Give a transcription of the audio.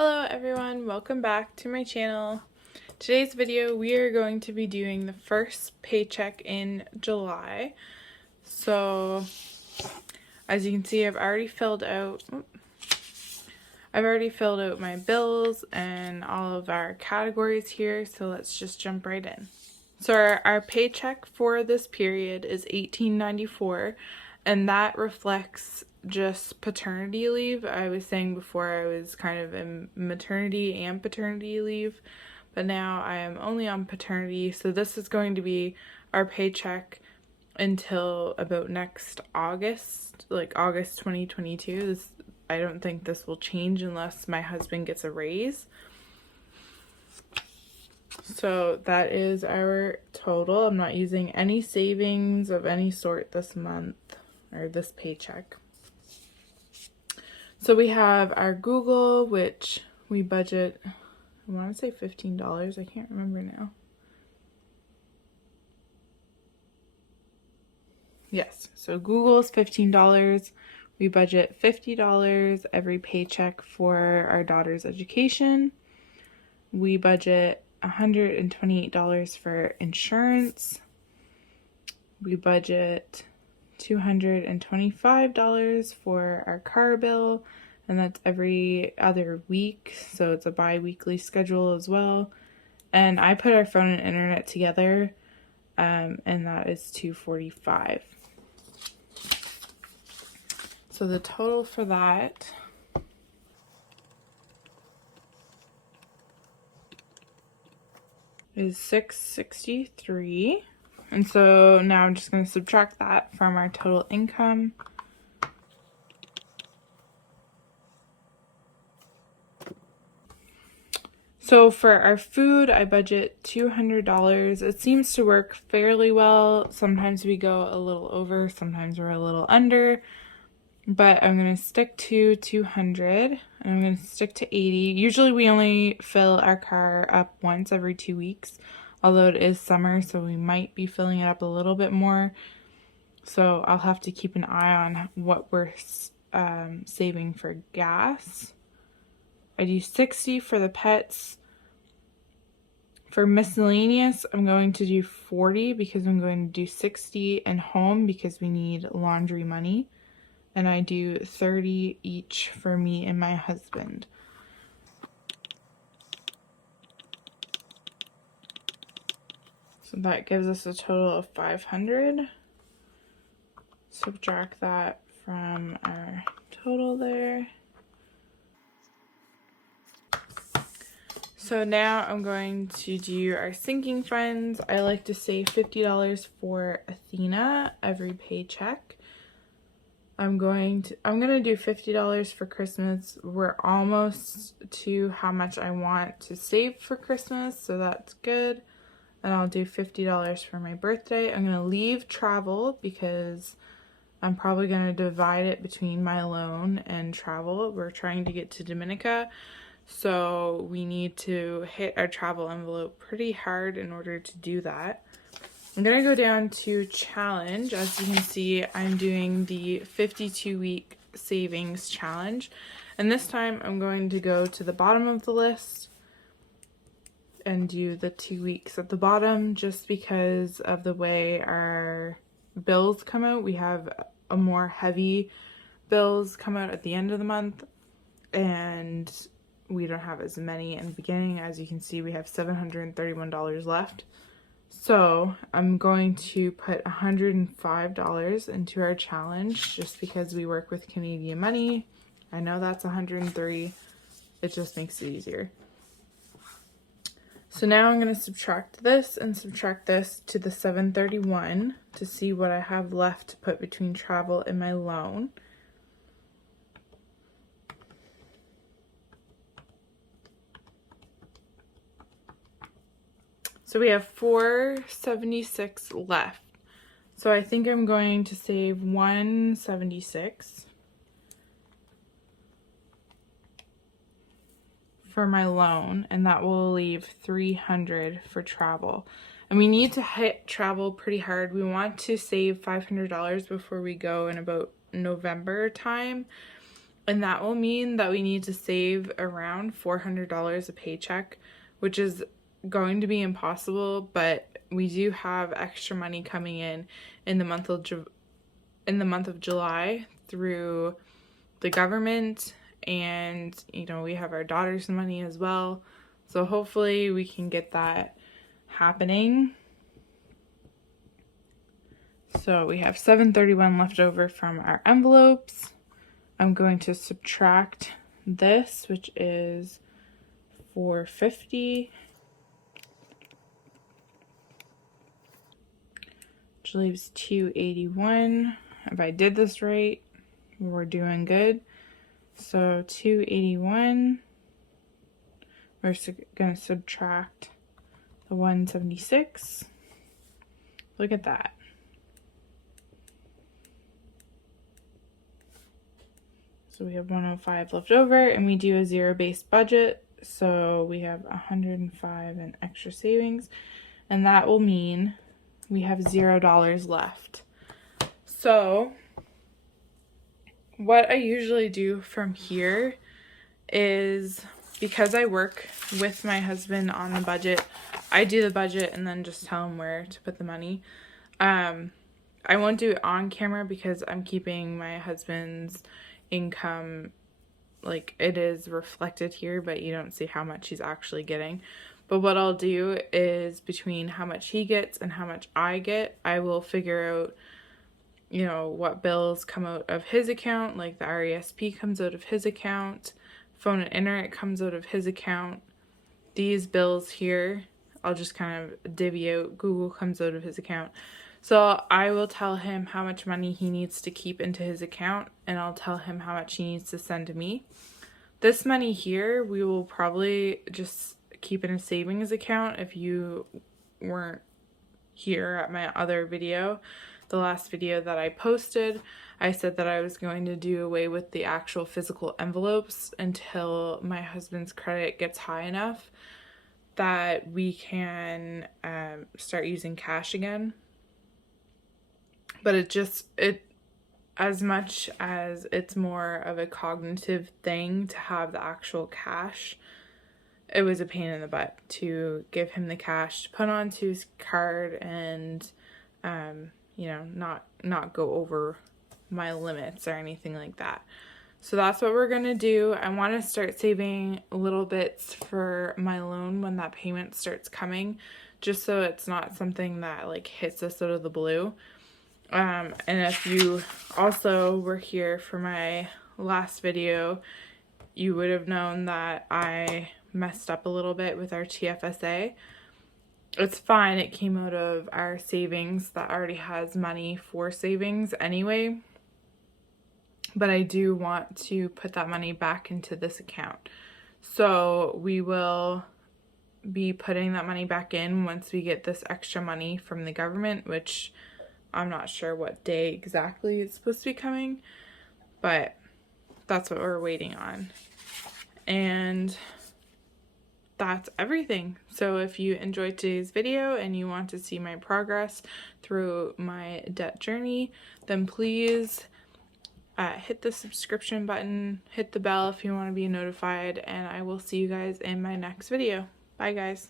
Hello everyone, welcome back to my channel. Today's video we are going to be doing the first paycheck in July. So as you can see, I've already filled out my bills and all of our categories here, so let's just jump right in. So our paycheck for this period is $18.94, and that reflects just paternity leave. I was saying before I was kind of in maternity and paternity leave, but now I am only on paternity, so this is going to be our paycheck until about next August, like August 2022. I don't think this will change unless my husband gets a raise. So that is our total. I'm not using any savings of any sort this month or this paycheck. So we have our Google, which we budget, I want to say $15. I can't remember now. Yes, so Google is $15. We budget $50 every paycheck for our daughter's education. We budget $128 for insurance. We budget $225 for our car bill, and that's every other week, so it's a bi-weekly schedule as well. And I put our phone and internet together, and that is $245. So the total for that is $663. And so now I'm just going to subtract that from our total income. So for our food, I budget $200. It seems to work fairly well. Sometimes we go a little over, sometimes we're a little under. But I'm going to stick to 200, and I'm going to stick to 80. Usually we only fill our car up once every 2 weeks, although it is summer, so we might be filling it up a little bit more. So I'll have to keep an eye on what we're saving for gas. I do 60 for the pets. For miscellaneous, I'm going to do 40 because I'm going to do 60 and home because we need laundry money. And I do 30 each for me and my husband. So that gives us a total of 500. Subtract that from our total there. So now I'm going to do our sinking funds. I like to save $50 for Athena every paycheck. I'm gonna do $50 for Christmas. We're almost to how much I want to save for Christmas, so that's good. And I'll do $50 for my birthday. I'm gonna leave travel because I'm probably gonna divide it between my loan and travel. We're trying to get to Dominica, so we need to hit our travel envelope pretty hard in order to do that. I'm going to go down to challenge. As you can see, I'm doing the 52-week savings challenge. And this time I'm going to go to the bottom of the list and do the 2 weeks at the bottom just because of the way our bills come out. We have a more heavy bills come out at the end of the month, and we don't have as many in the beginning. As you can see, we have $731 left. So I'm going to put $105 into our challenge just because we work with Canadian money. I know that's $103. It just makes it easier. So now I'm going to subtract this and subtract this to the $731 to see what I have left to put between travel and my loan. So we have $476 left. So I think I'm going to save $176 for my loan, and that will leave $300 for travel. And we need to hit travel pretty hard. We want to save $500 before we go in about November time. And that will mean that we need to save around $400 a paycheck, which is going to be impossible, but we do have extra money coming in the month of July through the government, and you know, we have our daughter's money as well. So hopefully we can get that happening. So we have $731 left over from our envelopes. I'm going to subtract this, which is $450, which leaves $281. If I did this right, we're doing good. So $281, we're going to subtract the $176. Look at that. So we have $105 left over, and we do a zero-based budget. So we have $105 in extra savings, and that will mean we have $0 left. So what I usually do from here is, because I work with my husband on the budget, I do the budget and then just tell him where to put the money. I won't do it on camera because I'm keeping my husband's income, like, it is reflected here, but you don't see how much he's actually getting. But what I'll do is, between how much he gets and how much I get, I will figure out, you know, what bills come out of his account, like the RESP comes out of his account, phone and internet comes out of his account. These bills here, I'll just kind of divvy out. Google comes out of his account. So I will tell him how much money he needs to keep into his account, and I'll tell him how much he needs to send to me. This money here, we will probably just keep in a savings account. If you weren't here at my other video, the last video that I posted, I said that I was going to do away with the actual physical envelopes until my husband's credit gets high enough that we can start using cash again. But as much as it's more of a cognitive thing to have the actual cash, it was a pain in the butt to give him the cash to put onto his card and, you know, not go over my limits or anything like that. So that's what we're going to do. I want to start saving little bits for my loan when that payment starts coming, just so it's not something that like hits us out of the blue. And if you also were here for my last video, you would have known that I messed up a little bit with our TFSA. It's fine, it came out of our savings that already has money for savings anyway, but I do want to put that money back into this account. So we will be putting that money back in once we get this extra money from the government, which I'm not sure what day exactly it's supposed to be coming, but that's what we're waiting on. And that's everything. So if you enjoyed today's video and you want to see my progress through my debt journey, then please hit the subscription button, hit the bell if you want to be notified, and I will see you guys in my next video. Bye guys.